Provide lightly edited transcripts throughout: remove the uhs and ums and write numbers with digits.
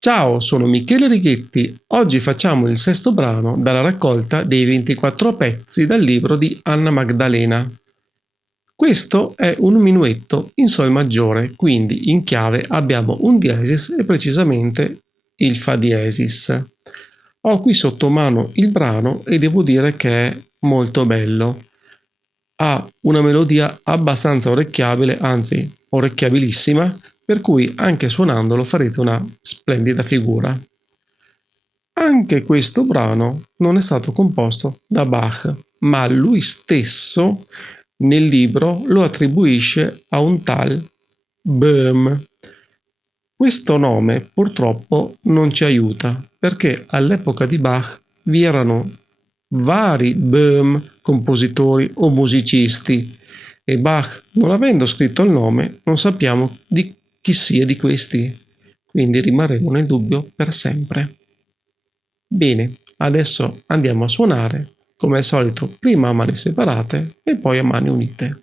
Ciao, sono Michele Righetti. Oggi facciamo il sesto brano dalla raccolta dei 24 pezzi dal libro di Anna Magdalena. Questo è un minuetto in sol maggiore, quindi in chiave abbiamo un diesis e precisamente il fa diesis. Ho qui sotto mano il brano e devo dire che è molto bello. Ha una melodia abbastanza orecchiabile, anzi orecchiabilissima, per cui anche suonandolo farete una splendida figura. Anche questo brano non è stato composto da Bach, ma lui stesso nel libro lo attribuisce a un tal Böhm. Questo nome purtroppo non ci aiuta perché all'epoca di Bach vi erano vari Böhm compositori o musicisti e Bach, non avendo scritto il nome, non sappiamo di chi sia di questi, quindi rimarremo nel dubbio per sempre. Bene, adesso andiamo a suonare, come al solito, prima a mani separate e poi a mani unite.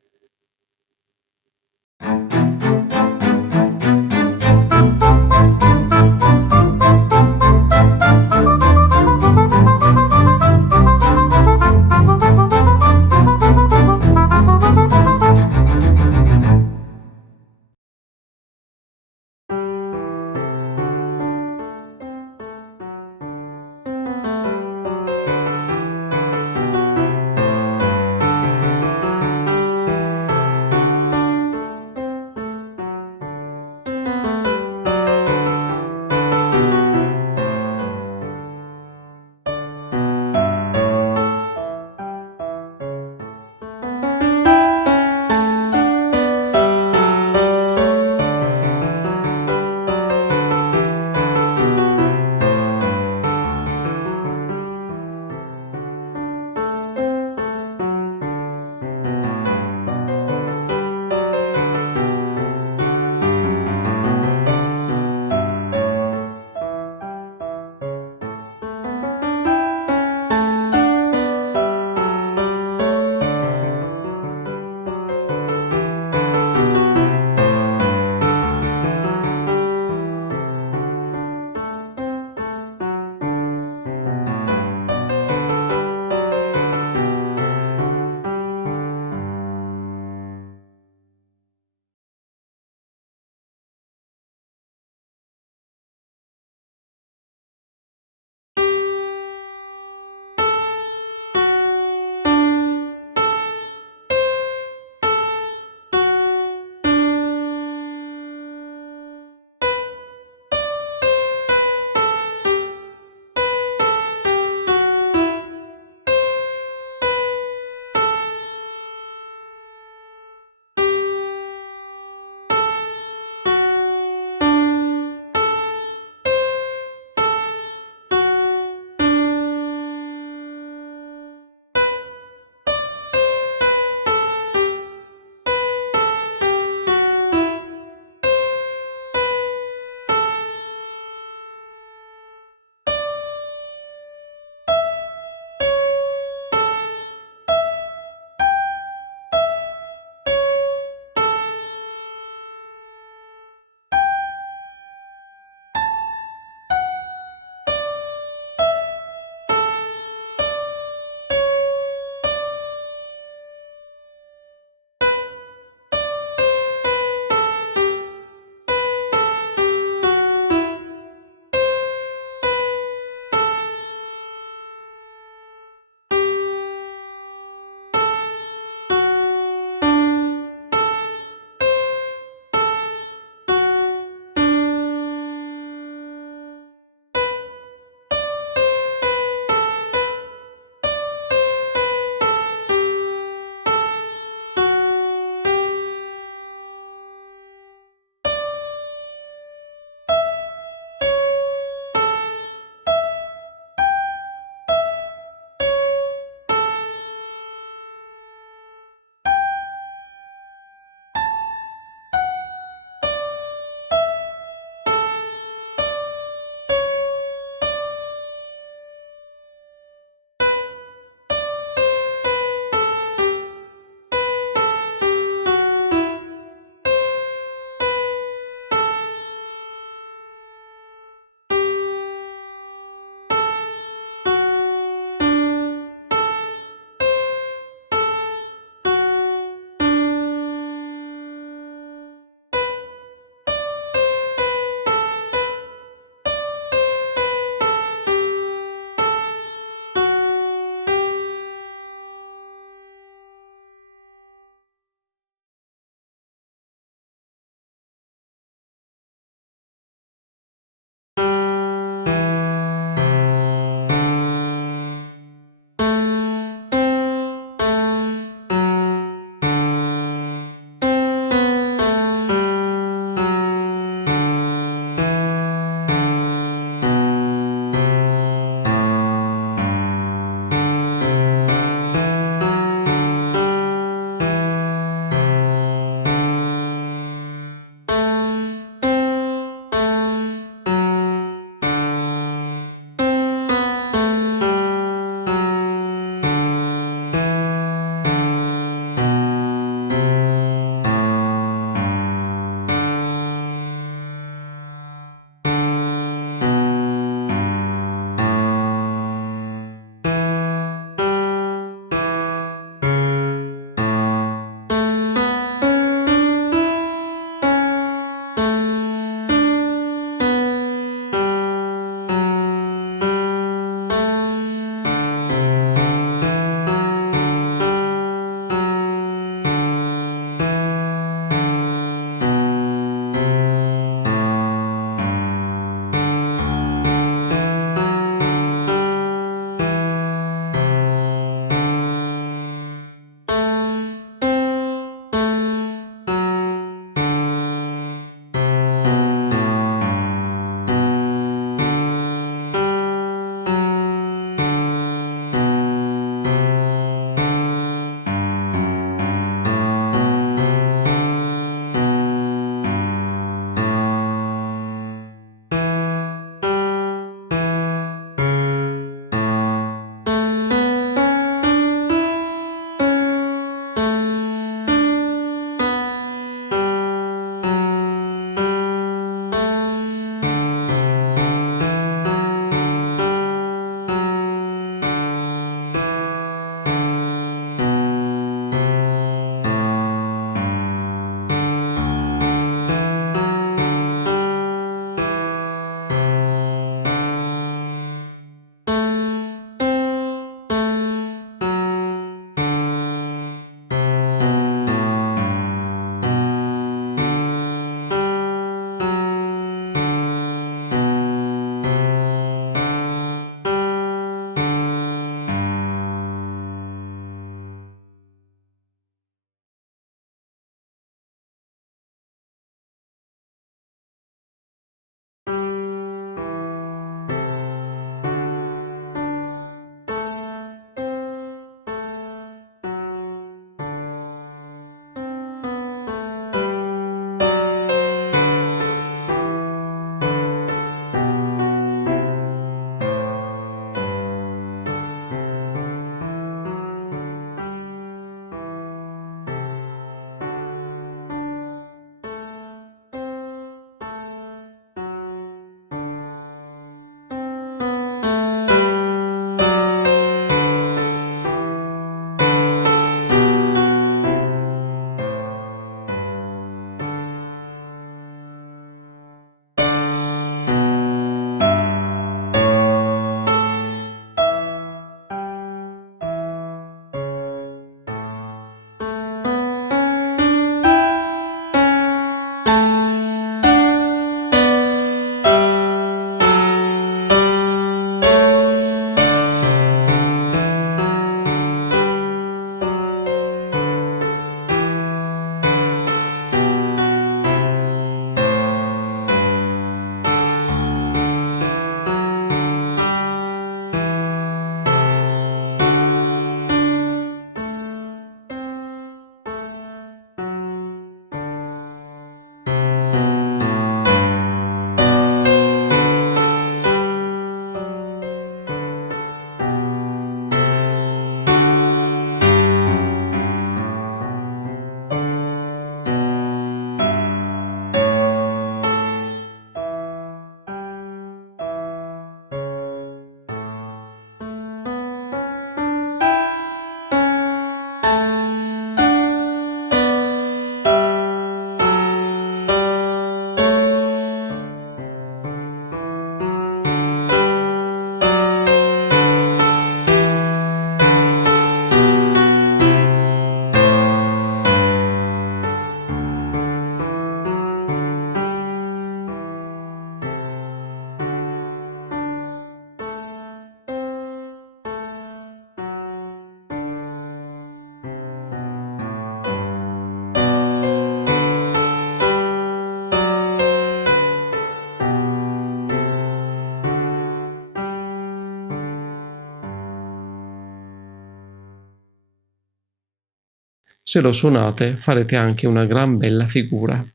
se lo suonate farete anche una gran bella figura.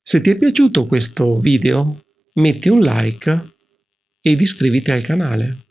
Se ti è piaciuto questo video, metti un like ed iscriviti al canale.